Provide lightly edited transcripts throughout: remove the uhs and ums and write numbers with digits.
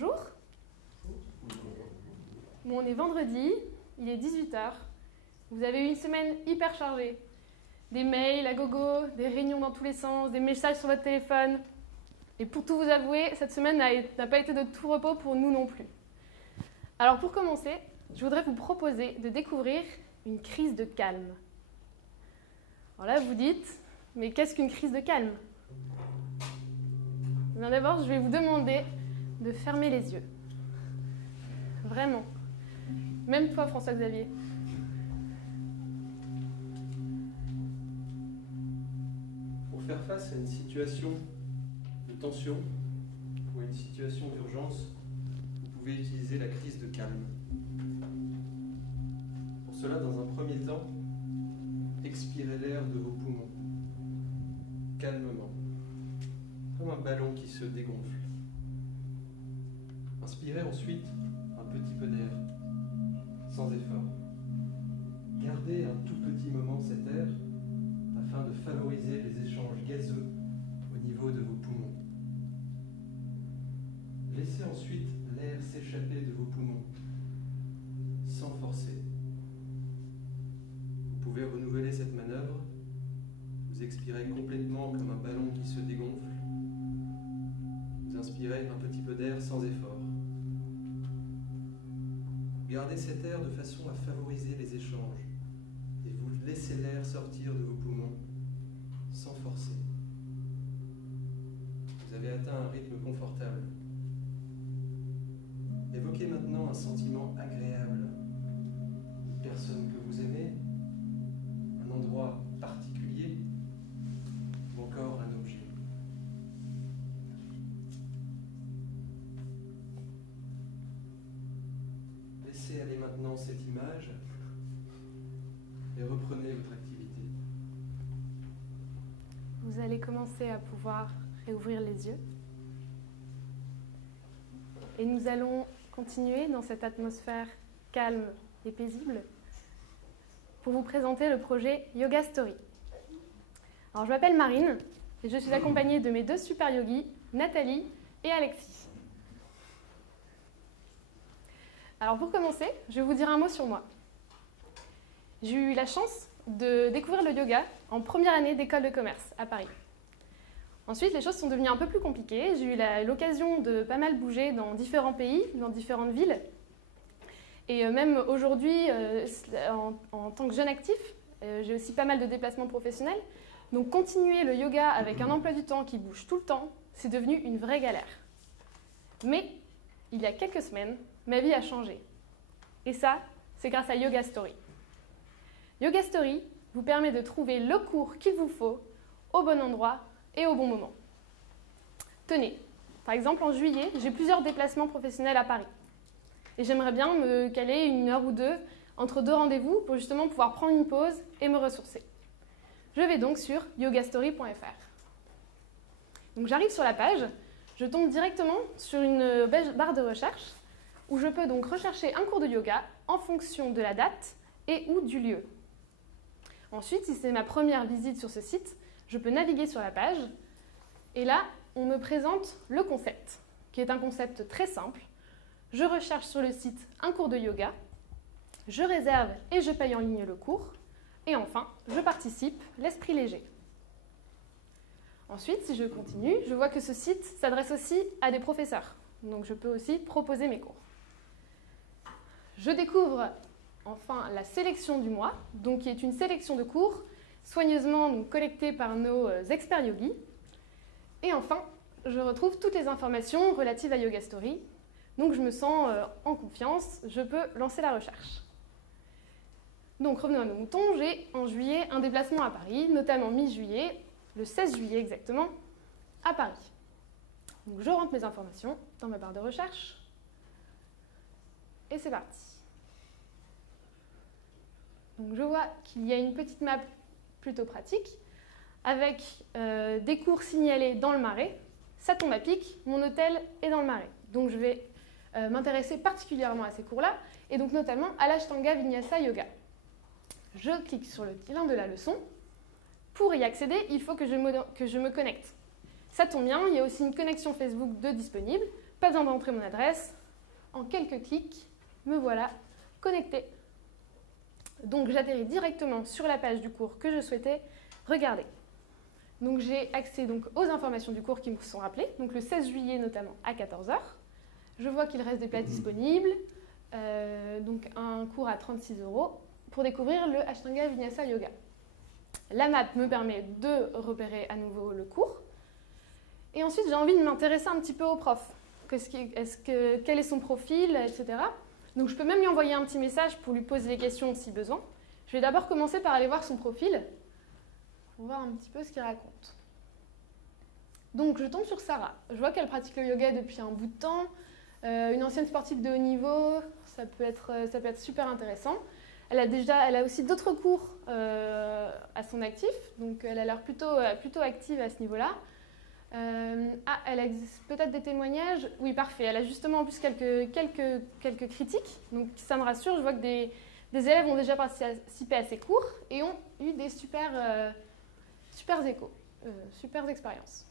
Bonjour. Bon, on est vendredi, il est 18 h. Vous avez eu une semaine hyper chargée. Des mails à gogo, des réunions dans tous les sens, des messages sur votre téléphone. Et pour tout vous avouer, cette semaine n'a pas été de tout repos pour nous non plus. Alors pour commencer, je voudrais vous proposer de découvrir une crise de calme. Alors là, vous dites, mais qu'est-ce qu'une crise de calme ? Bien d'abord, je vais vous demander de fermer les yeux. Vraiment. Même toi, François-Xavier. Pour faire face à une situation de tension ou à une situation d'urgence, vous pouvez utiliser la crise de calme. Pour cela, dans un premier temps, expirez l'air de vos poumons, calmement, comme un ballon qui se dégonfle. Inspirez ensuite un petit peu d'air, sans effort. Gardez un tout petit moment cet air afin de favoriser les échanges gazeux au niveau de vos poumons. Laissez ensuite l'air s'échapper de vos poumons, sans forcer. Vous pouvez renouveler cette manœuvre. Vous expirez complètement comme un ballon qui se dégonfle. Vous inspirez un petit peu d'air sans effort. Gardez cet air de façon à favoriser les échanges et vous laissez l'air sortir de vos poumons sans forcer. Vous avez atteint un rythme confortable. Évoquez maintenant un sentiment agréable, une personne que vous aimez, un endroit particulier ou encore un objet. Laissez aller maintenant cette image et reprenez votre activité. Vous allez commencer à pouvoir réouvrir les yeux. Et nous allons continuer dans cette atmosphère calme et paisible pour vous présenter le projet Yoga Story. Alors, je m'appelle Marine et je suis accompagnée de mes deux super yogis, Nathalie et Alexis. Alors pour commencer, je vais vous dire un mot sur moi. J'ai eu la chance de découvrir le yoga en première année d'école de commerce à Paris. Ensuite, les choses sont devenues un peu plus compliquées. J'ai eu l'occasion de pas mal bouger dans différents pays, dans différentes villes. Et même aujourd'hui, en tant que jeune actif, j'ai aussi pas mal de déplacements professionnels. Donc continuer le yoga avec un emploi du temps qui bouge tout le temps, c'est devenu une vraie galère. Mais il y a quelques semaines, ma vie a changé. Et ça, c'est grâce à Yoga Story. Yoga Story vous permet de trouver le cours qu'il vous faut au bon endroit et au bon moment. Tenez, par exemple en juillet, j'ai plusieurs déplacements professionnels à Paris. Et j'aimerais bien me caler 1 heure ou 2 entre 2 rendez-vous pour justement pouvoir prendre une pause et me ressourcer. Je vais donc sur yogastory.fr. Donc j'arrive sur la page, je tombe directement sur une barre de recherche où je peux donc rechercher un cours de yoga en fonction de la date et ou du lieu. Ensuite, si c'est ma première visite sur ce site, je peux naviguer sur la page et là, on me présente le concept, qui est un concept très simple. Je recherche sur le site un cours de yoga, je réserve et je paye en ligne le cours et enfin, je participe, l'esprit léger. Ensuite, si je continue, je vois que ce site s'adresse aussi à des professeurs, donc je peux aussi proposer mes cours. Je découvre enfin la sélection du mois, donc qui est une sélection de cours soigneusement collectés par nos experts yogis. Et enfin, je retrouve toutes les informations relatives à Yoga Story, donc je me sens en confiance, je peux lancer la recherche. Donc revenons à nos moutons, j'ai en juillet un déplacement à Paris, notamment mi-juillet, le 16 juillet exactement, à Paris. Donc je rentre mes informations dans ma barre de recherche et c'est parti. Donc je vois qu'il y a une petite map plutôt pratique avec des cours signalés dans le Marais. Ça tombe à pic, mon hôtel est dans le Marais. Donc je vais m'intéresser particulièrement à ces cours-là et donc notamment à l'Ashtanga Vinyasa Yoga. Je clique sur le lien de la leçon. Pour y accéder, il faut que je me connecte. Ça tombe bien, il y a aussi une connexion Facebook de disponible. pas besoin d'entrer mon adresse. En quelques clics, me voilà connectée. Donc j'atterris directement sur la page du cours que je souhaitais regarder. Donc j'ai accès donc aux informations du cours qui me sont rappelées, donc le 16 juillet notamment à 14 h. Je vois qu'il reste des places disponibles, donc un cours à 36 € pour découvrir le Ashtanga Vinyasa Yoga. La map me permet de repérer à nouveau le cours. Et ensuite, j'ai envie de m'intéresser un petit peu au prof. Quel est son profil, etc. Donc je peux même lui envoyer un petit message pour lui poser des questions si besoin. Je vais d'abord commencer par aller voir son profil pour voir un petit peu ce qu'il raconte. Donc je tombe sur Sarah. Je vois qu'elle pratique le yoga depuis un bout de temps. Une ancienne sportive de haut niveau, ça peut être super intéressant. Elle a aussi d'autres cours à son actif, donc elle a l'air plutôt active à ce niveau-là. Elle a peut-être des témoignages. Oui, parfait. Elle a justement en plus quelques critiques, donc ça me rassure. Je vois que des élèves ont déjà participé à ces cours et ont eu des super échos, super expériences.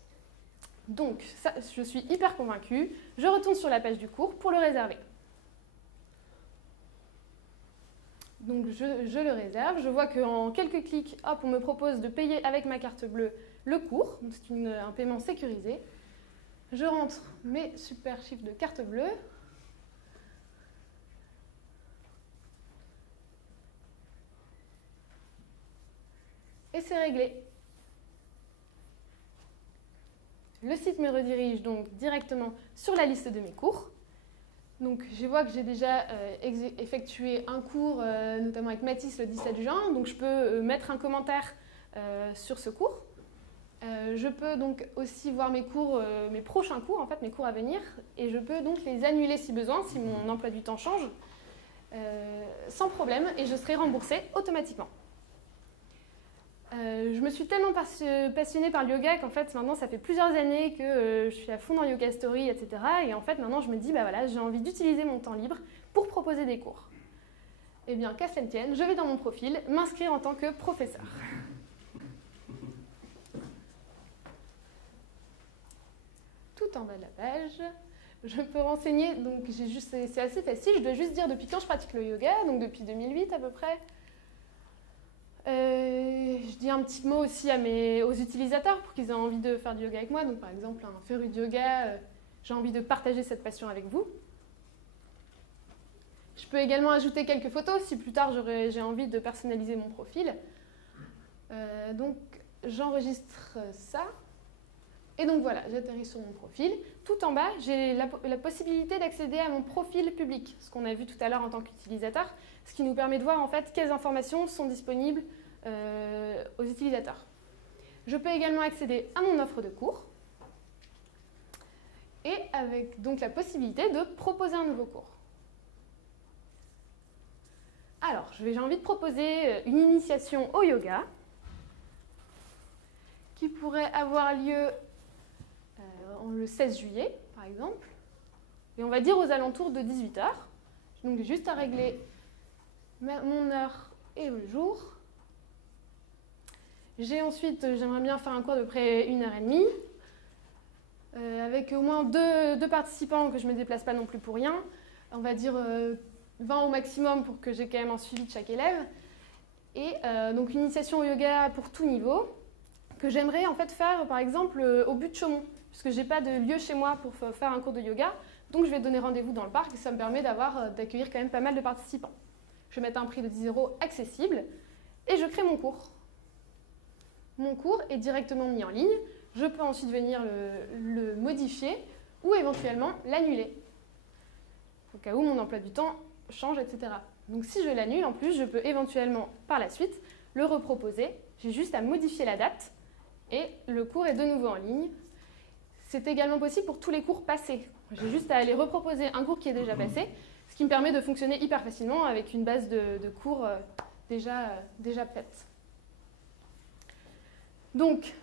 Donc, ça, je suis hyper convaincue. Je retourne sur la page du cours pour le réserver. Donc, je le réserve. Je vois qu'en quelques clics, hop, on me propose de payer avec ma carte bleue le cours. C'est un paiement sécurisé. Je rentre mes super chiffres de carte bleue. Et c'est réglé. Le site me redirige donc directement sur la liste de mes cours. Donc je vois que j'ai déjà effectué un cours, notamment avec Mathis le 17 juin. Donc je peux mettre un commentaire sur ce cours. Je peux donc aussi voir mes cours, mes prochains cours, en fait, mes cours à venir. Et je peux donc les annuler si besoin, si mon emploi du temps change, sans problème. Et je serai remboursée automatiquement. Je me suis tellement passionnée par le yoga qu'en fait maintenant ça fait plusieurs années que je suis à fond dans Yoga Story, etc. Et en fait maintenant je me dis, bah voilà, j'ai envie d'utiliser mon temps libre pour proposer des cours. Eh bien, qu'à cela ne tienne, je vais dans mon profil m'inscrire en tant que professeur. Tout en bas de la page, je peux renseigner, donc c'est assez facile, je dois juste dire depuis quand je pratique le yoga, donc depuis 2008 à peu près. Je dis un petit mot aussi aux utilisateurs pour qu'ils aient envie de faire du yoga avec moi. Donc par exemple, un féru de yoga, j'ai envie de partager cette passion avec vous. Je peux également ajouter quelques photos si plus tard j'ai envie de personnaliser mon profil. Donc j'enregistre ça. Et donc voilà, j'atterris sur mon profil. Tout en bas, j'ai la possibilité d'accéder à mon profil public, ce qu'on a vu tout à l'heure en tant qu'utilisateur, ce qui nous permet de voir en fait quelles informations sont disponibles aux utilisateurs. Je peux également accéder à mon offre de cours et avec donc la possibilité de proposer un nouveau cours. Alors, j'ai envie de proposer une initiation au yoga qui pourrait avoir lieu le 16 juillet, par exemple, et on va dire aux alentours de 18 h. Donc, j'ai juste à régler mon heure et le jour. J'aimerais bien faire un cours de près 1h30, avec au moins deux participants, que je ne me déplace pas non plus pour rien. On va dire 20 au maximum pour que j'ai quand même un suivi de chaque élève. Et donc une initiation au yoga pour tout niveau, que j'aimerais en fait faire par exemple au but de Chaumont, puisque je n'ai pas de lieu chez moi pour faire un cours de yoga. Donc je vais donner rendez-vous dans le parc et ça me permet d'accueillir quand même pas mal de participants. Je vais mettre un prix de 10 € accessible et je crée mon cours. Mon cours est directement mis en ligne. Je peux ensuite venir le modifier ou éventuellement l'annuler, au cas où mon emploi du temps change, etc. Donc si je l'annule, en plus, je peux éventuellement, par la suite, le reproposer. J'ai juste à modifier la date et le cours est de nouveau en ligne. C'est également possible pour tous les cours passés. J'ai juste à aller reproposer un cours qui est déjà passé, ce qui me permet de fonctionner hyper facilement avec une base de cours déjà faite. Donc,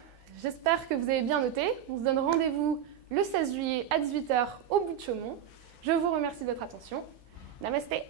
j'espère que vous avez bien noté. On se donne rendez-vous le 16 juillet à 18 h au but de Chaumont. Je vous remercie de votre attention. Namasté.